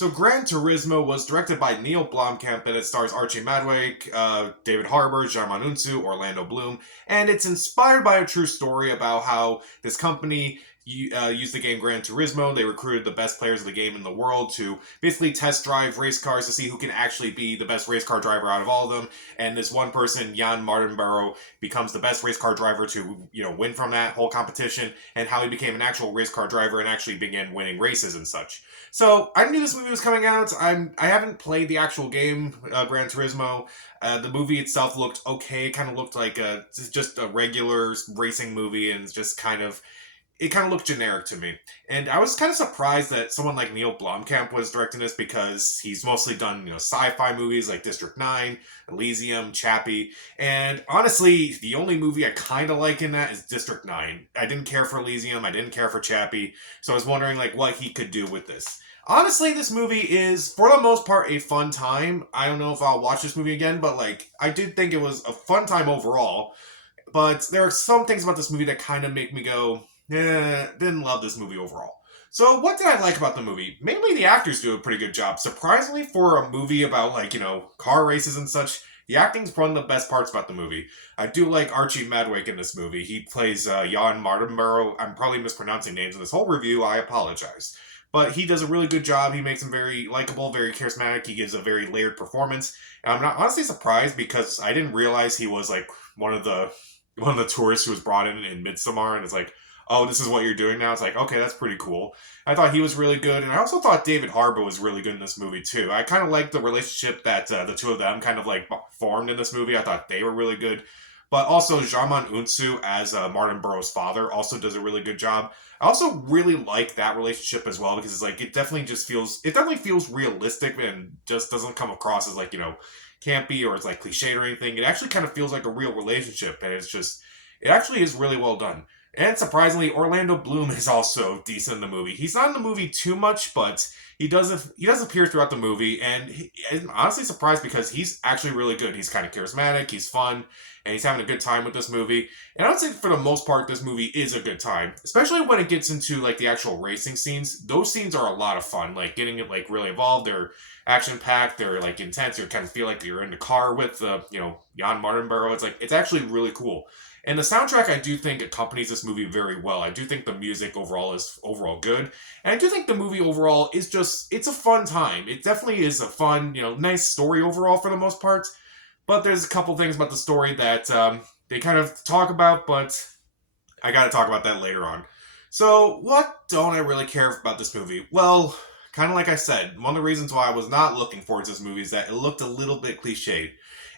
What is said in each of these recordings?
So Gran Turismo was directed by Neil Blomkamp and it stars Archie Madwick, David Harbour, Jarman Unsu, Orlando Bloom, and it's inspired by a true story about how this company used the game Gran Turismo. They recruited the best players of the game in the world to basically test drive race cars to see who can actually be the best race car driver out of all of them. And this one person, Jan Martinborough, becomes the best race car driver to win from that whole competition, and how he became an actual race car driver and actually began winning races and such. So I knew this movie was coming out. I haven't played the actual game, Gran Turismo. The movie itself looked okay. Kind of looked like just a regular racing movie, and just it kind of looked generic to me. And I was kind of surprised that someone like Neil Blomkamp was directing this, because he's mostly done sci-fi movies like District 9, Elysium, Chappie, and honestly, the only movie I kind of like in that is District 9. I didn't care for Elysium, I didn't care for Chappie, so I was wondering like what he could do with this. Honestly, this movie is, for the most part, a fun time. I don't know if I'll watch this movie again, but like, I did think it was a fun time overall. But there are some things about this movie that kind of make me go, didn't love this movie overall. So what did I like about the movie? Mainly the actors do a pretty good job. Surprisingly, for a movie about car races and such, the acting's one of the best parts about the movie. I do like Archie Madwick in this movie. He plays Jan Martinborough. I'm probably mispronouncing names in this whole review. I apologize. But he does a really good job. He makes him very likable, very charismatic. He gives a very layered performance. And I'm not honestly surprised, because I didn't realize he was like one of the tourists who was brought in Midsommar, and it's like, oh, this is what you're doing now. It's like, okay, that's pretty cool. I thought he was really good, and I also thought David Harbour was really good in this movie too. I kind of liked the relationship that the two of them kind of like formed in this movie. I thought they were really good. But also, Jarman Unsu as Martin Burroughs' father also does a really good job. I also really like that relationship as well, because it's like it definitely feels realistic, and just doesn't come across as like campy or it's like cliched or anything. It actually kind of feels like a real relationship, and it actually is really well done. And surprisingly, Orlando Bloom is also decent in the movie. He's not in the movie too much, but he does appear throughout the movie, and I'm honestly surprised, because he's actually really good. He's kind of charismatic, he's fun, and he's having a good time with this movie. And I would say for the most part, this movie is a good time, especially when it gets into like the actual racing scenes. Those scenes are a lot of fun, like getting it like really involved. They're action packed. They're like intense. You kind of feel like you're in the car with Jan Martinborough. It's actually really cool. And the soundtrack, I do think, accompanies this movie very well. I do think the music overall is overall good. And I do think the movie overall is it's a fun time. It definitely is a fun, nice story overall for the most part. But there's a couple things about the story that they kind of talk about, but I gotta talk about that later on. So, what don't I really care about this movie? Well, kind of like I said, one of the reasons why I was not looking forward to this movie is that it looked a little bit cliched.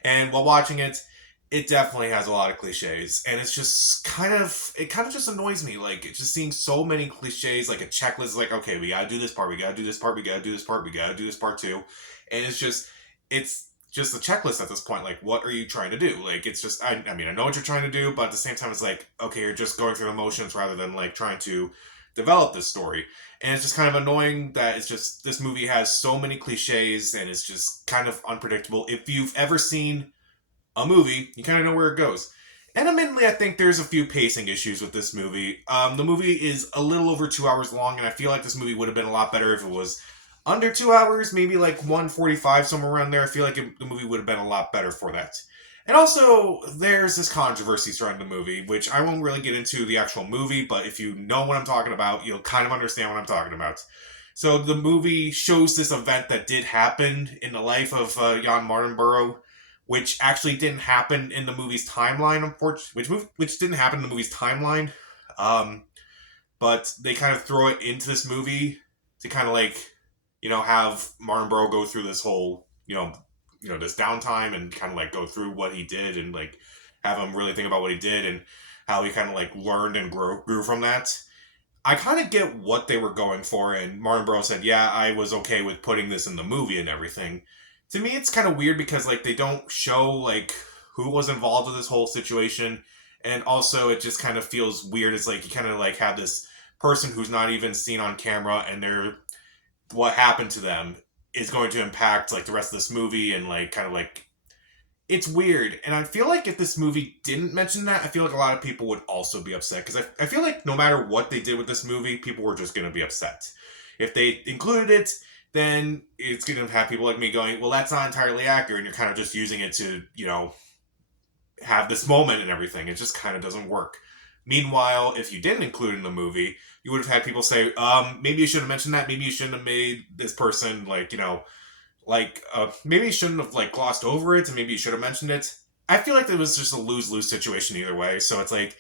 And while watching it, it definitely has a lot of cliches, and it's just it kind of just annoys me. Like, it's just seeing so many cliches, like a checklist, like, okay, we gotta do this part, we gotta do this part, we gotta do this part, we gotta do this part too. And it's just a checklist at this point. Like, what are you trying to do? Like, it's just, I mean, I know what you're trying to do, but at the same time, it's like, okay, you're just going through the motions rather than like trying to develop this story. And it's just kind of annoying that this movie has so many cliches, and it's just kind of unpredictable. If you've ever seen a movie, you kind of know where it goes. And admittedly, I think there's a few pacing issues with this movie. The movie is a little over 2 hours long, and I feel like this movie would have been a lot better if it was under 2 hours, maybe like 1:45, somewhere around there. I feel like the movie would have been a lot better for that. And also, there's this controversy surrounding the movie, which I won't really get into the actual movie, but if you know what I'm talking about, you'll kind of understand what I'm talking about. So the movie shows this event that did happen in the life of Jan Martinborough, which actually didn't happen in the movie's timeline, unfortunately, which didn't happen in the movie's timeline. But they kind of throw it into this movie to kind of like, have Martinborough go through this whole, this downtime, and kind of like go through what he did, and like have him really think about what he did and how he kind of like learned and grew from that. I kind of get what they were going for, and Martinborough said, yeah, I was okay with putting this in the movie and everything. To me, it's kind of weird, because like they don't show like who was involved with this whole situation, and also it just kind of feels weird. It's like you kind of like have this person who's not even seen on camera, and what happened to them is going to impact like the rest of this movie, and like kind of like it's weird. And I feel like if this movie didn't mention that, I feel like a lot of people would also be upset, because I feel like no matter what they did with this movie, people were just going to be upset. If they included it, then it's going to have people like me going, well, that's not entirely accurate, and you're kind of just using it to, have this moment and everything. It just kind of doesn't work. Meanwhile, if you didn't include it in the movie, you would have had people say, maybe you should have mentioned that. Maybe you shouldn't have made this person maybe you shouldn't have glossed over it, and maybe you should have mentioned it. I feel like it was just a lose-lose situation either way. So it's like,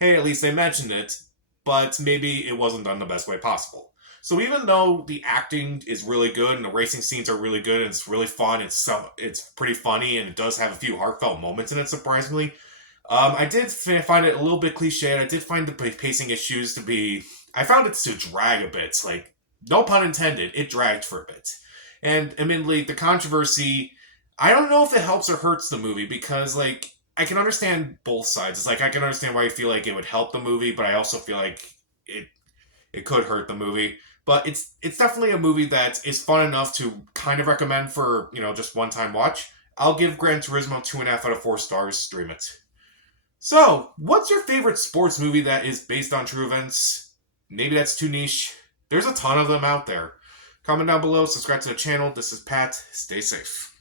hey, at least they mentioned it, but maybe it wasn't done the best way possible. So even though the acting is really good and the racing scenes are really good and it's really fun, it's pretty funny and it does have a few heartfelt moments in it. Surprisingly, I did find it a little bit cliche. I did find the pacing issues to be. I found it to drag a bit. Like, no pun intended, it dragged for a bit. And admittedly, the controversy. I don't know if it helps or hurts the movie because, I can understand both sides. It's like I can understand why you feel like it would help the movie, but I also feel like it it could hurt the movie. But it's definitely a movie that is fun enough to kind of recommend for just one time watch. I'll give Gran Turismo 2.5 out of 4 stars. Stream it. So, what's your favorite sports movie that is based on true events? Maybe that's too niche. There's a ton of them out there. Comment down below, subscribe to the channel. This is Pat. Stay safe.